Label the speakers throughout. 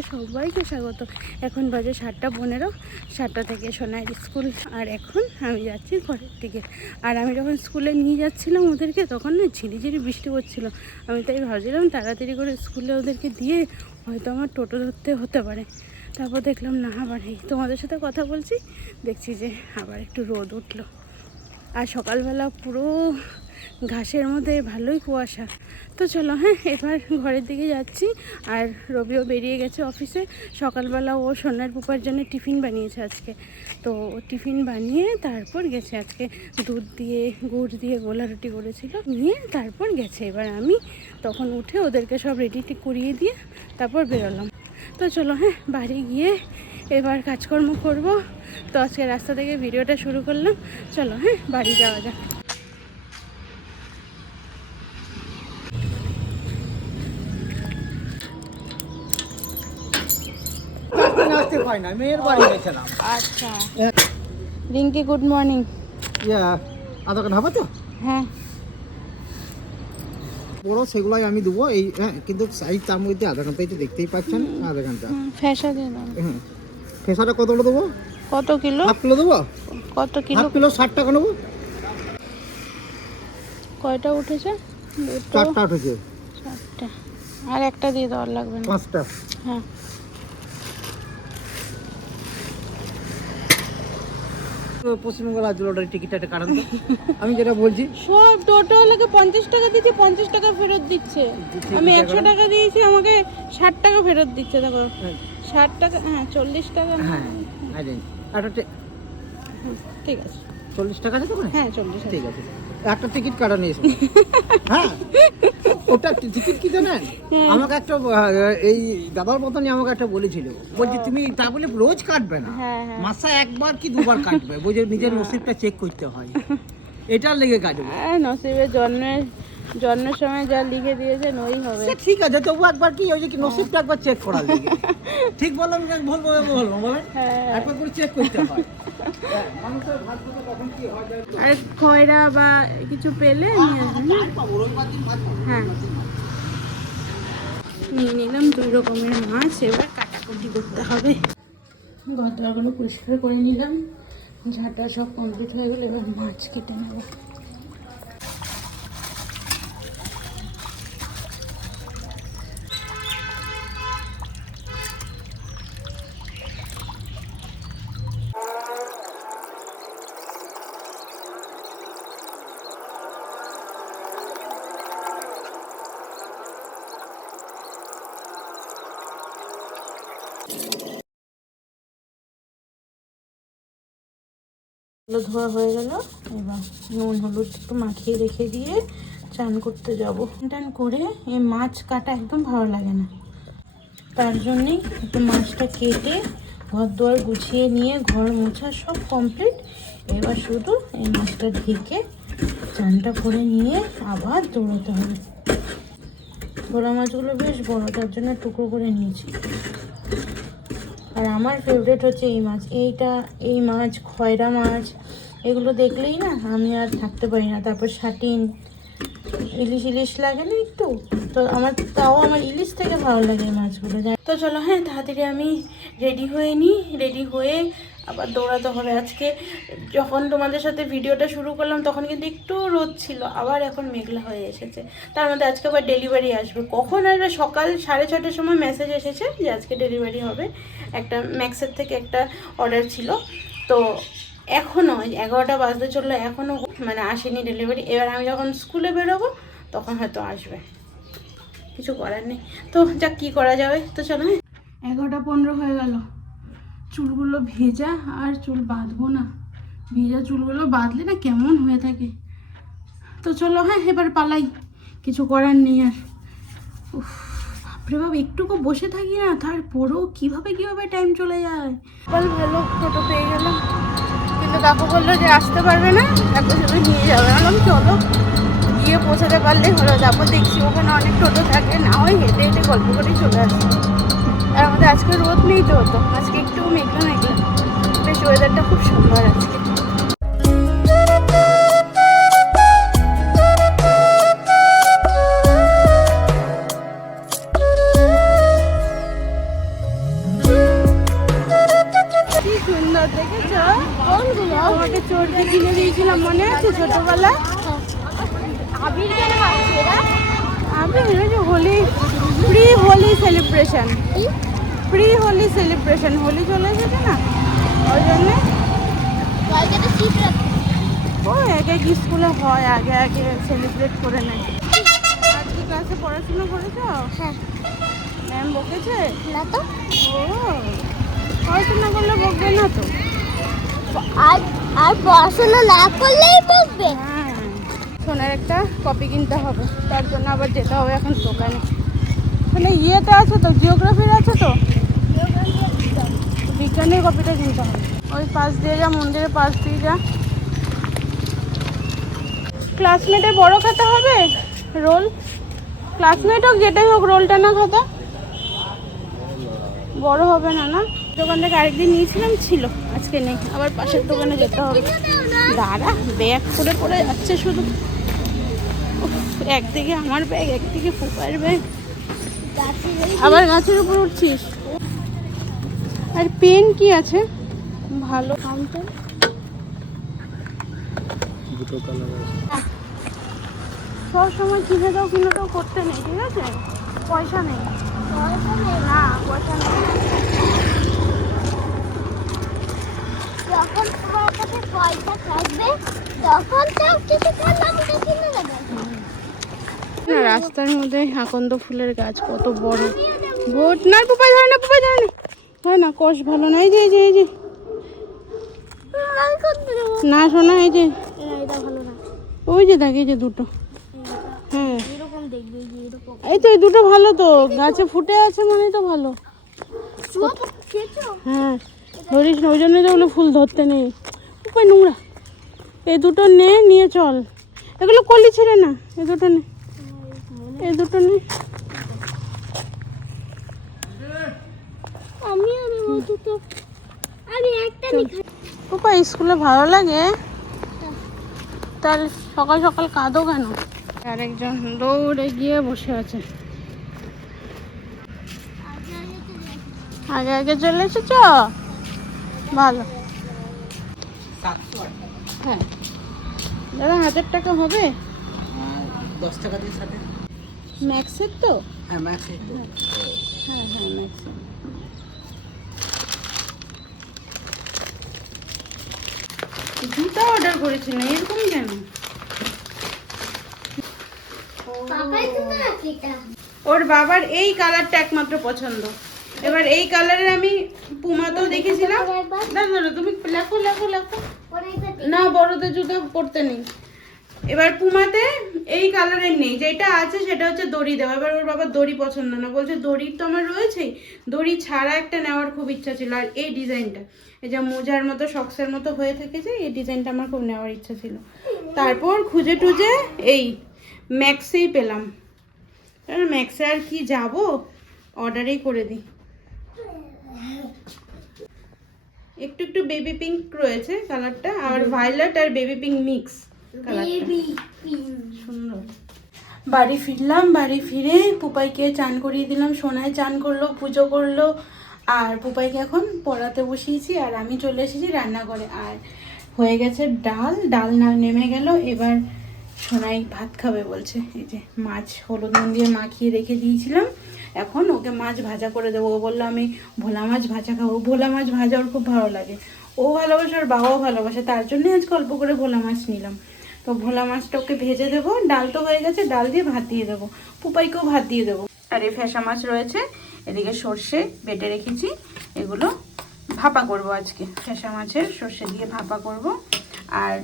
Speaker 1: তোমাদের সবাইকে স্বাগত। এখন বাজে সাতটা পনেরো, সাতটা থেকে সোনার স্কুল। আর এখন আমি যাচ্ছি ঘরের দিকে। আর আমি যখন স্কুলে নিয়ে যাচ্ছিলাম ওদেরকে, তখন না ঝিরিঝিরি বৃষ্টি পড়ছিল। আমি তাই ভাবছিলাম তাড়াতাড়ি করে স্কুলে ওদেরকে দিয়ে হয়তো আমার টোটো ধরতে হতে পারে। তারপর দেখলাম, না, আবার এই তোমাদের সাথে কথা বলছি, দেখছি যে আবার একটু রোদ উঠল। আর সকালবেলা পুরো ঘাসের মধ্যে ভালোই কুয়াশা। তো চলো হ্যাঁ এবার ঘরের দিকে যাচ্ছি। আর রবিও বেরিয়ে গেছে অফিসে। সকালবেলা ও সোনার পুপার জন্য টিফিন বানিয়েছে আজকে। তো টিফিন বানিয়ে তারপর গেছে আজকে দুধ দিয়ে, গুড় দিয়ে গোলা রুটি করেছিল। নিয়ে তারপর গেছে। এবার আমি তখন উঠে ওদেরকে সব রেডি করিয়ে দিয়ে তারপর বেরোলাম। তো চলো হ্যাঁ বাড়ি গিয়ে এবার কাজকর্ম করব। তো আজকে রাস্তা থেকে ভিডিওটা শুরু করলাম। চলো হ্যাঁ বাড়ি যাওয়া যাক।
Speaker 2: দিন আসতে না মেয়ের বাড়ি গেছিলাম
Speaker 1: আচ্ছা। রিঙ্কি গুড মর্নিং
Speaker 2: ইয়া আধা ঘণ্টা হবে তো?
Speaker 1: হ্যাঁ।
Speaker 2: বড় সেগুলাই আমি দেবো এই হ্যাঁ কিন্তু সাইজ তার মধ্যে আধা ঘন্টাই তো দেখতেই পাচ্ছেন আধা ঘণ্টা
Speaker 1: ফ্যাসা দিয়ে
Speaker 2: হ্যাঁ খেসাটা কতগুলো দেবো?
Speaker 1: কত কিলো?
Speaker 2: হাফ কিলো দেবো?
Speaker 1: কত কিলো?
Speaker 2: হাফ কিলো ষাট টাকা নেব।
Speaker 1: কয়টা উঠেছে?
Speaker 2: চারটা উঠেছে।
Speaker 1: চারটা। আর একটা দিয়ে দেওয়ার লাগবে
Speaker 2: পাঁচটা।
Speaker 1: হ্যাঁ।
Speaker 2: পশ্চিমবঙ্গ রাজ্য লটারি টিকিটটা তো। আমি যেটা বলছি
Speaker 1: সব টোটোওয়ালাকে পঞ্চাশ টাকা দিচ্ছে পঞ্চাশ টাকা ফেরত দিচ্ছে। আমি একশো টাকা? দিয়েছি আমাকে ষাট টাকা ফেরত দিচ্ছে দেখো।
Speaker 2: হ্যাঁ,
Speaker 1: ষাট টাকা হ্যাঁ চল্লিশ টাকা?
Speaker 2: হ্যাঁ একটা
Speaker 1: ঠিক আছে।
Speaker 2: চল্লিশ টাকা আছে তো
Speaker 1: হ্যাঁ চল্লিশ
Speaker 2: ঠিক আছে। একটা টিকিট কাটা নিয়েছে হ্যাঁ? ওটা টিকিট কি জানেন? আমাকে একটা এই দাদার মতনই আমাকে একটা বলেছিল। বলছি তুমি তা বলে রোজ কাটবে না।
Speaker 1: হ্যাঁ হ্যাঁ।
Speaker 2: একবার কি দুবার কাটবে? বলছে নিজের নসিবটা চেক করতে হয়। এটার লেগে কাটবে
Speaker 1: হ্যাঁ নসিবের জন্মের জন্মের সময় যা লিখে দিয়েছেন ওই হবে।
Speaker 2: ঠিক আছে তবু একবার কি ওই যে কি নসিবটা একবার চেক করার লেগে ঠিক বললাম না ভুল বলেন
Speaker 1: হ্যাঁ।
Speaker 2: একবার করে চেক করতে হয়।
Speaker 1: আর খয়রা বা কিছু পেলে নিয়ে আসবেন হ্যাঁ? হ্যাঁ। নিয়ে নিলাম দুই রকমের মাছ এবার কাটাকুটি করতে হবে। গদ্দাগুলো পরিষ্কার করে নিলাম। ঝাঁটা সব কমপ্লিট হয়ে গেলে এবার মাছ কেটে নেব। ধোয়া হয়ে গেল। এবার নুন, হলুদ একটু মাখিয়ে রেখে দিয়ে চান করতে যাব। টান করে এই মাছ কাটা একদম ভালো লাগে না। তার জন্যেই একটু মাছটা কেটে ঘর দুয়ার গুছিয়ে নিয়ে ঘর মোছা সব কমপ্লিট এবার শুধু এই মাছটা ঢেকে চানটা করে নিয়ে আবার দৌড়াতে হবে। ভোলা মাছগুলো বেশ বড়, তার জন্য টুকরো করে নিয়েছি। আর আমার ফেভারিট হচ্ছে এই মাছ। এইটা, এই মাছ খয়রা মাছ এগুলো দেখলেই না আমি আর থাকতে পারি না। তারপর শাটিন, ইলিশ ইলিশ লাগে না একটু? তো আমার, তাও আমার ইলিশ থেকে ভালো লাগে মাছগুলো। তো চলো হ্যাঁ তাড়াতাড়ি আমি রেডি হয়ে নিই। রেডি হয়ে আবার দৌড়াতে হবে। আজকে যখন তোমাদের সাথে ভিডিওটা শুরু করলাম, তখন কিন্তু একটু রোদ ছিল, আবার এখন মেঘলা হয়ে এসেছে। তার মধ্যে আজকে আবার ডেলিভারি আসবে। কখন আসবে? সকাল সাড়ে ছটার সময় মেসেজ এসেছে যে আজকে ডেলিভারি হবে। একটা ম্যাক্সের থেকে একটা অর্ডার ছিল। তো এখনও এগারোটা বাজতে চলল এখনও মানে আসেনি ডেলিভারি এবার আমি যখন স্কুলে বেরোবো তখন হয়তো আসবে। কিছু করার নেই। তো যাক কী করা যাবে? তো চলো হ্যাঁ। এগারোটা পনেরো হয়ে গেল। চুলগুলো ভেজা আর চুল বাঁধবো না। ভেজা চুলগুলো বাঁধলে না কেমন হয়ে থাকে। তো চলো হ্যাঁ এবার পালাই। কিছু করার নেই আর। উফ, বাপরে বাপ একটুকু বসে থাকি না তারপরেও কীভাবে কীভাবে টাইম চলে যায়। ভালো টোটো পেয়ে গেলাম। কিন্তু কাকু বলল যে আসতে পারবে না কাকু শুধু নিয়ে যাবে। বললাম, চলো, গিয়ে পৌঁছাতে পারলে হলো তারপর দেখছি, ওখানে অনেক টোটো থাকে, না ওই হেঁটে হেঁটে গল্প করেই চলে আসি। আর আমাদের আজকে রোদ নেই তো হতো আজকে একটু মেঘলা মেঘলা। বেশ ওয়েদারটা খুব সুন্দর আজকে। ছোটবেলা
Speaker 3: আবির কেন এরা
Speaker 1: আমি ভেবেছি Holi pre Holi celebration pre Holi celebration Holi চলে এসেছে না? ওই জন্যে?
Speaker 3: কয়েকটা সিট রাখছে
Speaker 1: ও এক এক স্কুলে হয় আগে আগে সেলিব্রেট করে নেয়। আজকে ক্লাসে পড়াশোনা করেছ?
Speaker 3: হ্যাঁ।
Speaker 1: ম্যাম বকেছে?
Speaker 3: না তো।
Speaker 1: ও পড়াশোনা করলে বকবে না তো?
Speaker 3: আর আর পড়াশোনা না করলেই বকবে।
Speaker 1: হ্যাঁ সোনার একটা কপি কিনতে হবে, তার জন্য আবার যেতে হবে এখন দোকানে। মানে ইয়েতে আছে তো জিওগ্রাফির আছে তো? বিজ্ঞানের কপিটা কিনতে হবে। ওই পাশ দিয়ে যা, মন্দিরের পাশ দিয়ে যা। ক্লাসমেটের বড় খাতা হবে? রোল? ক্লাসমেট হোক, যেটাই হোক, রোলটা না খাতা। বড় হবে না না? দোকান থেকে আরেকদিন নিয়েছিলাম ছিল। আজকে নেই। আবার পাশের দোকানে যেতে হবে। দাঁড়া ব্যাগ করে করে যাচ্ছে শুধু। একদিকে আমার ব্যাগ একদিকে ফুপার ব্যাগ। আবার গাছের উপর উঠছিস? আর পেন কি আছে? ভালো
Speaker 2: দুটো কালার আছে।
Speaker 1: সব সময় কিনে দাও কিনে দাও করতে নেই ঠিক আছে? পয়সা নেই না পয়সা নেই।
Speaker 3: যখন তোমার কাছে পয়সা থাকবে তখন তো কিছু কিনে দেবে
Speaker 1: না রাস্তার মধ্যে আকন্দ ফুলের গাছ কত বড়। ভোট না পুপাই ধরে না পুপাই ধরে না। হয় না কষ ভালো না এই যে এই যে এই যে। না শোনা এই যে। ওই যে দেখ এই যে দুটো। হ্যাঁ।
Speaker 3: এই
Speaker 1: তো এই দুটো ভালো তো। গাছে ফুটে আছে মানে তো ভালো। হ্যাঁ। ধরিস না ওই জন্যই তো ওগুলো ফুল ধরতে নেই। উপায় নোংরা। এই দুটো নে নিয়ে চল। এগুলো কলি ছেড়ে না এই দুটো নে। এই দুটো নে।
Speaker 3: নেব দুটো আমি একটা নিই
Speaker 1: উপায় স্কুলে ভালো লাগে? তাহলে সকাল সকাল কাঁদো কেন? আরেকজন দৌড়ে গিয়ে বসে আছে। আগে আগে চলে এসেছ? ভালো। হ্যাঁ। দাদা হাজার টাকা হবে?
Speaker 2: দশ টাকা দিয়ে সাথে।
Speaker 1: ম্যাক্সের তো?
Speaker 2: হ্যাঁ ম্যাক্স
Speaker 1: হ্যাঁ হ্যাঁ ম্যাক্সের। জুতা অর্ডার করেছিলাম এরকম কেন? ওর বাবার এই কালারটা একমাত্র পছন্দ। এবার এই কালারের আমি পুমাতেও দেখেছিলাম। না না না, তুমি লেখো লেখো লেখো। না বড়দের জুতো পরতে নেই। এবার পুমাতে এই কালারের নেই। যেটা আছে সেটা হচ্ছে দড়ি দেওয়া। এবার ওর বাবার দড়ি পছন্দ না। বলছে দড়ি তো আমার রয়েছেই। দড়ি ছাড়া একটা নেওয়ার খুব ইচ্ছা ছিল। আর এই ডিজাইনটা এই যে মোজার মতো শক্সের মতো হয়ে থাকে যে এই ডিজাইনটা আমার খুব নেওয়ার ইচ্ছা ছিল। তারপর খুঁজে টুজে এই ম্যাক্সেই পেলাম। ম্যাক্সে আর কি যাব? অর্ডারেই করে দিই। একটু একটু বেবি পিঙ্ক রয়েছে কালারটা আর ভায়োলেট আর বেবি পিঙ্ক মিক্স সুন্দর। বাড়ি ফিরলাম বাড়ি ফিরে পুপাইকে চান করিয়ে দিলাম সোনায় চান করল পুজো করল আর পুপাইকে এখন পড়াতে বসিয়েছি আর আমি চলে এসেছি রান্নাঘরে। আর হয়ে গেছে ডাল ডাল না নেমে গেল এবার সোনাই ভাত খাবে বলছে। এই যে মাছ হলুদ নুন দিয়ে মাখিয়ে রেখে দিয়েছিলাম এখন ওকে মাছ ভাজা করে দেবো। ও বলল, আমি ভোলা মাছ ভাজা খাব। ভোলা মাছ ভাজা ওর খুব ভালো লাগে। ও ভালোবাসে আর বাবাও ভালোবাসে। তার জন্যই আজকে অল্প করে ভোলা মাছ নিলাম। তো ভোলা মাছটা ওকে ভেজে দেবো। ডাল তো হয়ে গেছে, ডাল দিয়ে ভাত দিয়ে দেবো। পুপাইকেও ভাত দিয়ে দেবো। আর এই ফ্যাসা মাছ রয়েছে, এদিকে সর্ষে বেটে রেখেছি। এগুলো ভাপা করব আজকে। ফ্যাসা মাছের সর্ষে দিয়ে ভাপা করব। আর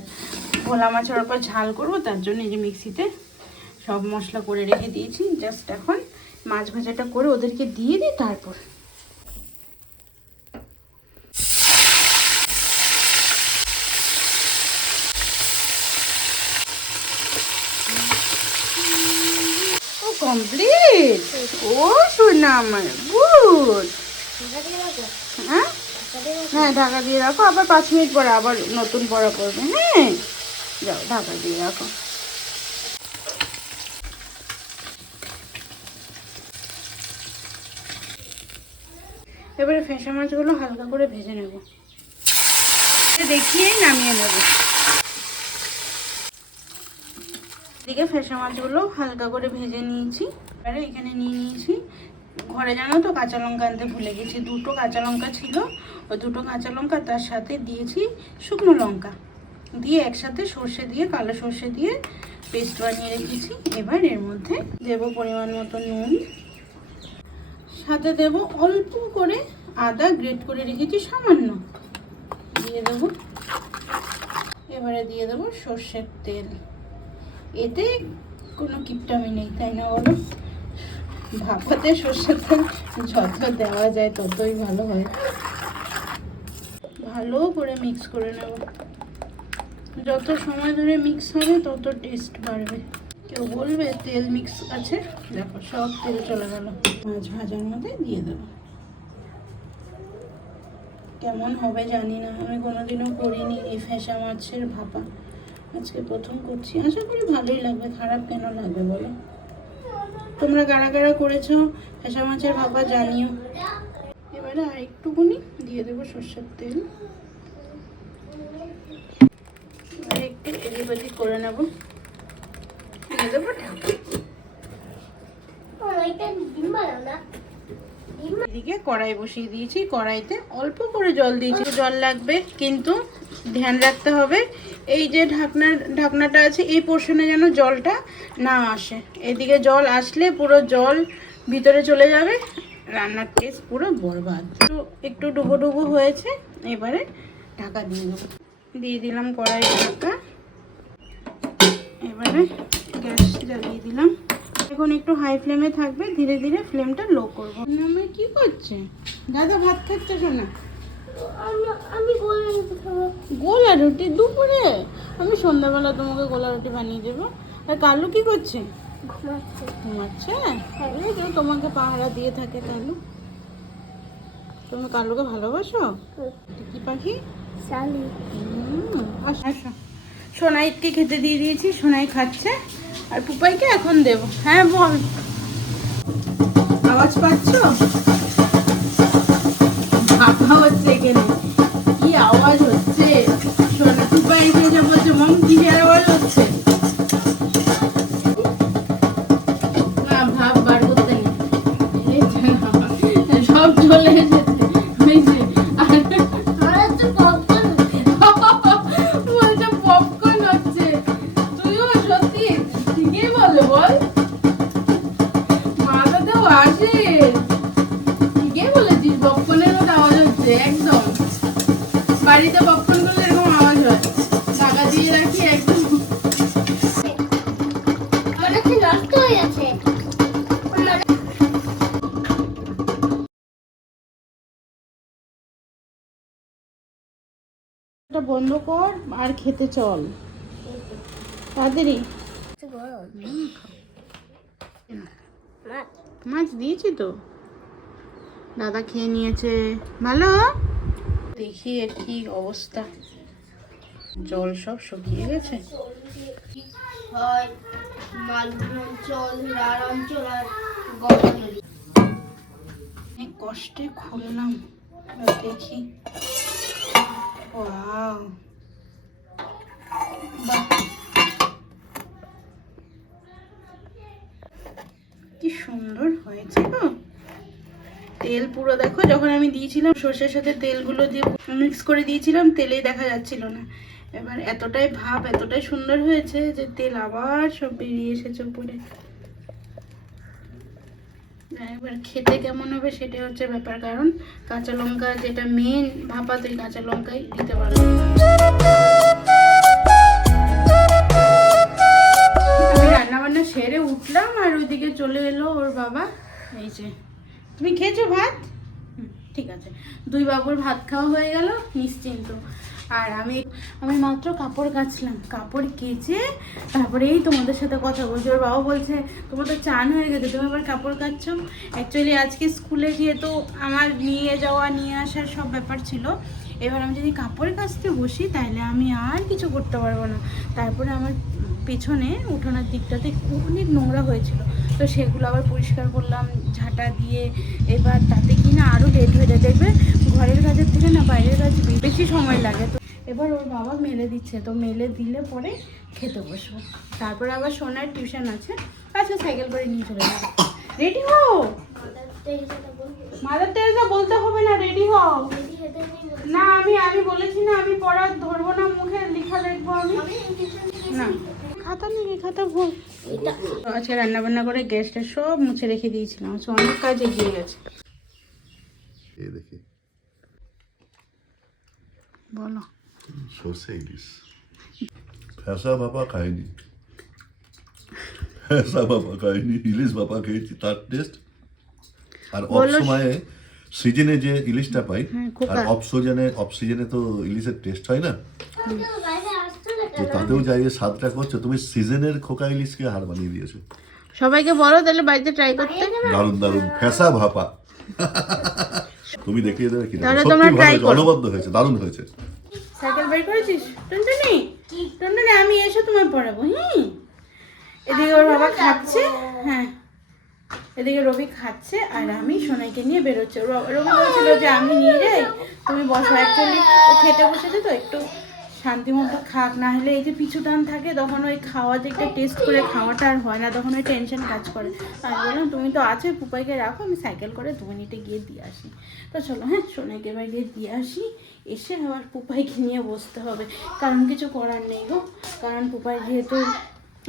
Speaker 1: ভোলা মাছের ওপর ঝাল করব। তার জন্য এই যে মিক্সিতে সব মশলা করে রেখে দিয়েছি। জাস্ট এখন মাছ ভাজাটা করে ওদেরকে দিয়ে দিই তারপর। কমপ্লিট ও আমার হ্যাঁ? হ্যাঁ ঢাকা দিয়ে রাখো। আবার পাঁচ মিনিট পরে আবার নতুন পড়া পড়বে হ্যাঁ? যাও, ঢাকা দিয়ে রাখো। এবারে ফেসা মাছগুলো হালকা করে ভেজে নেব। দেখিয়েই নামিয়ে নেব। এদিকে ফেসা মাছগুলো হালকা করে ভেজে নিয়েছি। এবারে এখানে নিয়ে নিয়েছি। ঘরে জানো তো কাঁচা লঙ্কা আনতে ভুলে গেছি। দুটো কাঁচা লঙ্কা ছিল। ওই দুটো কাঁচা লঙ্কা, তার সাথে দিয়েছি শুকনো লঙ্কা। দিয়ে একসাথে সর্ষে দিয়ে, কালো সর্ষে দিয়ে পেস্ট বানিয়ে রেখেছি। এবার এর মধ্যে দেব পরিমাণ মতো নুন। সাথে দেব অল্প করে আদা গ্রেট করে রেখেছি সামান্য। দিয়ে দেব। এবারে দিয়ে দেব সর্ষের তেল। এতে কোনো কিপটামি নেই, তাই না বলো? ভাপাতে সর্ষের তেল যত দেওয়া যায় ততই ভালো হয়। ভালো করে মিক্স করে নেব। যত সময় ধরে মিক্স হবে তত টেস্ট বাড়বে। কেউ বলবে তেল মিক্স আছে। দেখো সব তেল চলে গেল। মাছ ভাজার মধ্যে দিয়ে দেবো। কেমন হবে জানি না। আমি কোনোদিনও করিনি এই ফেসা মাছের ভাপা। আজকে প্রথম করছি। আশা করি ভালোই লাগবে। খারাপ কেন লাগবে বলো? তোমরা কারা কারা করেছ ফেসা মাছের ভাপা জানিও। এবারে আর একটুকুনি দিয়ে দেবো সর্ষের তেল। আর একটু এদিক করে নেব। এদিকে কড়াই বসিয়ে দিয়েছি, কড়াইতে অল্প করে জল দিয়েছি। জল লাগবে, কিন্তু ধ্যান রাখতে হবে। এই যে ঢাকনার, ঢাকনাটা আছে, এই পোর্শনে যেন জলটা না আসে। এদিকে জল আসলে পুরো জল ভিতরে চলে যাবে। রান্নার টেস্ট পুরো বরবাদ। তো একটু ডুবো ডুবো হয়েছে, এবারে ঢাকা দিয়ে দেবো। দিয়ে দিলাম কড়াই ঢাকা। এবারে জ্বালিয়ে দিলাম। এখন একটু হাই ফ্লেমে থাকবে ধীরে ধীরে ফ্লেমটা লো করব। আমি কি করছে? দাদা ভাত খাচ্ছে শোনা।
Speaker 3: আমি- আমি গোল রুটি খাব।
Speaker 1: গোলা রুটি? দুপুরে? আমি সন্ধ্যাবেলা তোমাকে গোলা রুটি বানিয়ে দেবো। আর কালু কি করছে?
Speaker 3: ঘুমাচ্ছে।
Speaker 1: ঘুমাচ্ছে? তোমাকে পাহারা দিয়ে থাকে কালু। তুমি কালুকে ভালোবাসো? কি পাখি? আসো, আসো। সোনাইকে খেতে দিয়ে দিয়েছি সোনাই খাচ্ছে। আর পুপাইকে এখন দেব। হ্যাঁ বল। আওয়াজ পাচ্ছ? ভাপা হচ্ছে এখানে। কি আওয়াজ হচ্ছে? শোনা পুপাই যে বলছে, মম, কিসের আওয়াজ হচ্ছে? ঠিকই বলেছিস মতো আওয়াজ হচ্ছে একদম। বাড়িতে করলে এরকম আওয়াজ হয়। টাকা দিয়ে রাখি একদম।
Speaker 3: আমার হচ্ছে নষ্ট হয়ে গেছে?
Speaker 1: এটা বন্ধ কর আর খেতে চল। তাড়াতাড়ি।
Speaker 3: গরম মাছ
Speaker 1: দিয়েছি তো। দাদা খেয়ে নিয়েছে। ভালো? দেখি এর কি অবস্থা। জল সব শুকিয়ে গেছে?
Speaker 3: হয় মালভূম অঞ্চল রার অঞ্চল আর গঙ্গা নদী
Speaker 1: অনেক কষ্টে খুললাম। দেখি। বাহ। কি সুন্দর হয়েছে গো তেল পুরো দেখো, যখন আমি দিয়েছিলাম সর্ষের সাথে তেলগুলো দিয়ে মিক্স করে দিয়েছিলাম, তেলেই দেখা যাচ্ছিল না। এবার এতটাই ভাব, এতটাই সুন্দর হয়েছে যে তেল আবার সব বেরিয়ে এসেছে উপরে। এবার খেতে কেমন হবে সেটাই হচ্ছে ব্যাপার, কারণ কাঁচা লঙ্কা যেটা মেন ভাপা তুই কাঁচা লঙ্কাই দিতে পারব সেরে উঠলাম আর ওইদিকে চলে এলো ওর বাবা। এই যে। তুমি খেয়েছো ভাত? ঠিক আছে। দুই বাবুর ভাত খাওয়া হয়ে গেল, নিশ্চিন্ত। আর আমি আমি মাত্র কাপড় কাচলাম। কাপড় কেচে তারপরে এই তোমাদের সাথে কথা বলছি। ওর বাবা বলছে, তোমার তো চান হয়ে গেছে, তুমি আবার কাপড় কাচছো? অ্যাকচুয়ালি আজকে স্কুলে যেহেতু আমার নিয়ে যাওয়া, নিয়ে আসার সব ব্যাপার ছিল, এবার আমি যদি কাপড় কাচতে বসি, তাহলে আমি আর কিছু করতে পারব না। তারপরে আমার পেছনে উঠোনের দিকটাতে অনেক নোংরা হয়েছিল। তো সেগুলো আবার পরিষ্কার করলাম ঝাঁটা দিয়ে এবার তাতে কি না আরও লেট হয়ে যায়। দেখবে ঘরের কাজের থেকে না বাইরের কাজ বেশি সময় লাগে। তো এবার ওর বাবা মেলে দিচ্ছে তো মেলে দিলে পরে খেতে বসবো। তারপরে আবার সোনার টিউশন আছে আচ্ছা সাইকেল করে নিয়ে চলে যাব। রেডি হও? মাদার টেরেসা বলতে হবে না রেডি হও? না। আমি আমি বলেছি না আমি পড়া ধরবো না মুখে লেখা লিখব আমি। না। খাতা নেই খাতা ভুল আজকে রান্না বান্না করে গ্যাসটা সব মুছে রেখে দিয়েছিলাম আজকে অনেক কাজ এগিয়ে গেছে।
Speaker 4: এই দেখি।
Speaker 1: বলো।
Speaker 4: সর্ষে ইলিশ। ফ্যাসা বাবা খায়নি। ফ্যাসা বাবা খায়নি ইলিশ বাবা খেয়েছি তার টেস্ট আর অফ সময়ে সিজনে যে ইলিশটা পাই
Speaker 1: হ্যাঁ,
Speaker 4: আর অফ সিজনে অফ সিজনে তো ইলিশের টেস্ট হয় না।
Speaker 3: না
Speaker 4: তো তাতেও যাই স্বাদটা করছ তুমি সিজনের খোকা ইলিশকে হার বানিয়ে দিয়েছ।
Speaker 1: সবাইকে বলো তাহলে বাড়িতে ট্রাই করতে।
Speaker 4: দারুণ দারুণ ফ্যাসা ভাপা। তুমি দেখিয়ে দেবে কি
Speaker 1: তাহলে
Speaker 4: সত্যি
Speaker 1: তোমরা
Speaker 4: ভালো
Speaker 1: try
Speaker 4: হয়েছে
Speaker 1: করো।
Speaker 4: অনবদ্য হয়েছে দারুণ হয়েছে।
Speaker 1: সাইকেল বের করেছিস? টুনটুনি? টুনটুনি আমি এসে তোমায় পড়াবো হুম? এদিকে ওর বাবা খাচ্ছে হ্যাঁ। এদিকে রবি খাচ্ছে আর আমি সোনাইকে নিয়ে বেরোচ্ছে। রবি বলছিল যে আমি নিয়ে যাই তুমি বসো অ্যাকচুয়ালি খেতে বসেছে তো একটু শান্তি মতো খাক, না হলে এই যে পিছু টান থাকে, তখন ওই খাওয়া যে একটা টেস্ট করে খাওয়াটা আর হয় না, তখন ওই টেনশন কাজ করে। আমি বললাম, তুমি তো আছো, পুপাইকে রাখো, আমি সাইকেল করে দু মিনিটে গিয়ে দিয়ে আসি। তো চলো হ্যাঁ সোনাইকে এবার গিয়ে দিয়ে আসি। এসে আবার পুপাইকে নিয়ে বসতে হবে। কারণ কিছু করার নেই গো। কারণ পুপাই যেহেতু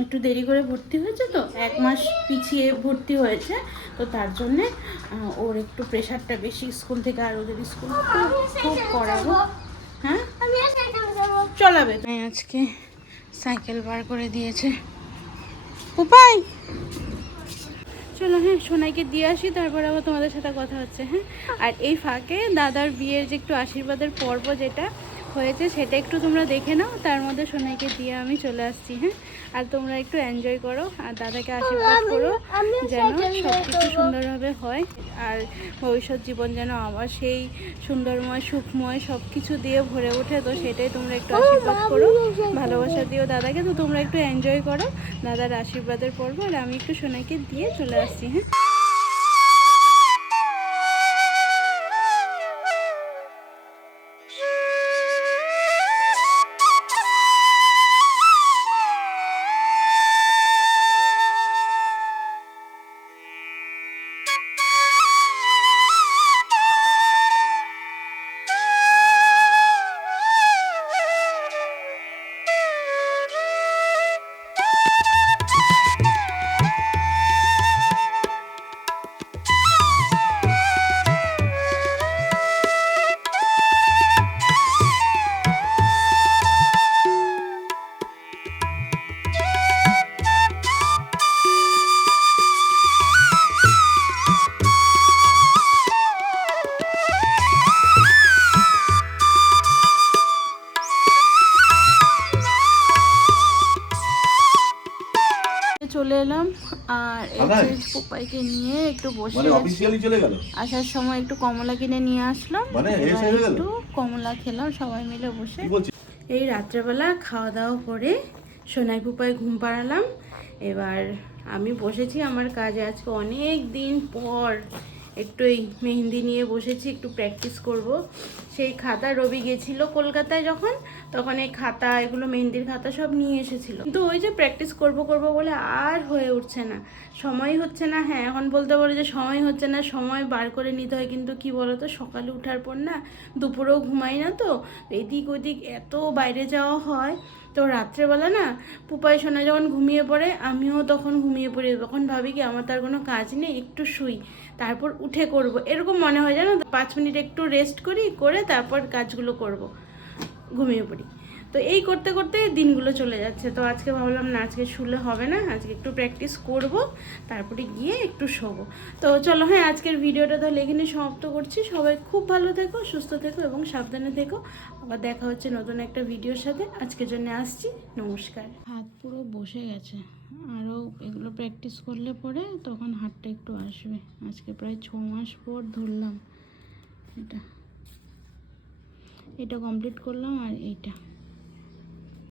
Speaker 1: একটু দেরি করে ভর্তি হয়েছে তো, এক মাস পিছিয়ে ভর্তি হয়েছে, তো তার জন্যে ওর একটু প্রেশারটা বেশি স্কুল থেকে আর ওদের স্কুল খুব করাবো হ্যাঁ? চলাবে। আজকে সাইকেল বার করে দিয়েছে। উপায়? চলো হ্যাঁ সোনাইকে দিয়ে আসি তারপর আবার তোমাদের সাথে কথা হচ্ছে হ্যাঁ? আর এই ফাঁকে দাদার বিয়ের যে একটু আশীর্বাদের পর্ব যেটা হয়েছে সেটা একটু তোমরা দেখে নাও তার মধ্যে সোনাইকে দিয়ে আমি চলে আসছি হ্যাঁ? আর তোমরা একটু এনজয় করো আর দাদাকে আশীর্বাদ করো যেন সব কিছু সুন্দরভাবে হয় আর ভবিষ্যৎ জীবন যেন আবার সেই সুন্দরময় সুখময় সব কিছু দিয়ে ভরে ওঠে তো সেটাই তোমরা একটু আশীর্বাদ করো ভালোবাসা দিও দাদাকে তো তোমরা একটু এনজয় করো দাদার আশীর্বাদের পর্ব আর আমি একটু সোনাইকে দিয়ে চলে আসছি হ্যাঁ? পোপাইকে নিয়ে একটু বসে
Speaker 4: মানে অফিসিয়ালি চলে গেল?
Speaker 1: আসার সময় একটু কমলা কিনে নিয়ে আসলাম।
Speaker 4: মানে?
Speaker 1: একটু কমলা খেলাম সবাই মিলে বসে। এই রাত্রেবেলা খাওয়া দাওয়া করে সোনাই পোপায় ঘুম পাড়ালাম। এবার আমি বসেছি আমার কাজে। আজকে অনেক দিন পর একটু এই মেহেন্দি নিয়ে বসেছি, একটু প্র্যাকটিস করব। সেই খাতা, রবি গেছিল কলকাতায় যখন, তখন এই খাতা, এগুলো মেহেন্দির খাতা সব নিয়ে এসেছিল। কিন্তু ওই যে প্র্যাকটিস করব করব বলে আর হয়ে উঠছে না। সময় হচ্ছে না হ্যাঁ এখন বলতে পারো যে সময় হচ্ছে না, সময় বার করে নিতে হয়। কিন্তু কি বলতো, সকালে ওঠার পর না, দুপুরেও ঘুমাই না তো, এদিক ওদিক এত বাইরে যাওয়া হয়। তো রাত্রেবেলা না পুপাই সোনা যখন ঘুমিয়ে পড়ে, আমিও তখন ঘুমিয়ে পড়ি। তখন ভাবি কি, আমার তার কোনো কাজ নেই, একটু শুই, তারপর উঠে করব। এরকম মনে হয় জানো? পাঁচ মিনিট একটু রেস্ট করি, করে তারপর কাজগুলো করব। ঘুমিয়ে পড়ি। তো এই করতে করতে দিনগুলো চলে যাচ্ছে। তো আজকে ভাবলাম, না, আজকে শুলে হবে না, আজকে একটু প্র্যাকটিস করব, তারপরে গিয়ে একটু শোবো। তো চলো হ্যাঁ আজকের ভিডিওটা তাহলে এখানে সমাপ্ত করছি। সবাই খুব ভালো থেকো, সুস্থ থেকো এবং সাবধানে থেকো। আবার দেখা হচ্ছে নতুন একটা ভিডিওর সাথে। আজকের জন্য আসছি। নমস্কার। হাত পুরো বসে গেছে। আরও এগুলো প্র্যাকটিস করলে পরে তখন হাতটা একটু আসবে। আজকে প্রায় ছ মাস পর ধরলাম। এটা। এটা কমপ্লিট করলাম আর এইটা।